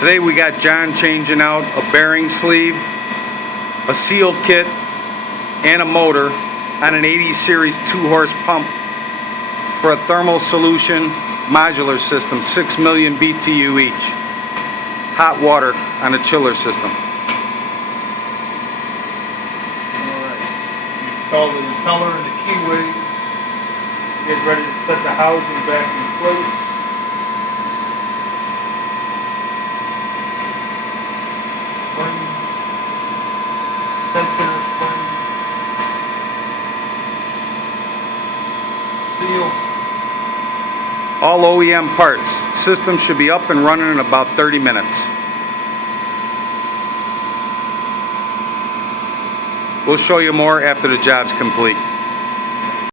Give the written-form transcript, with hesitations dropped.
Today we got John changing out a bearing sleeve, a seal kit, and a motor on an 80 series 2-horse pump for a thermal solution modular system, 6 million BTU each. Hot water on a chiller system. Alright, install the impeller and the keyway. Get ready to set the housing back in place. Spring, tensioner spring, seal. All OEM parts. System should be up and running in about 30 minutes. We'll show you more after the job's complete.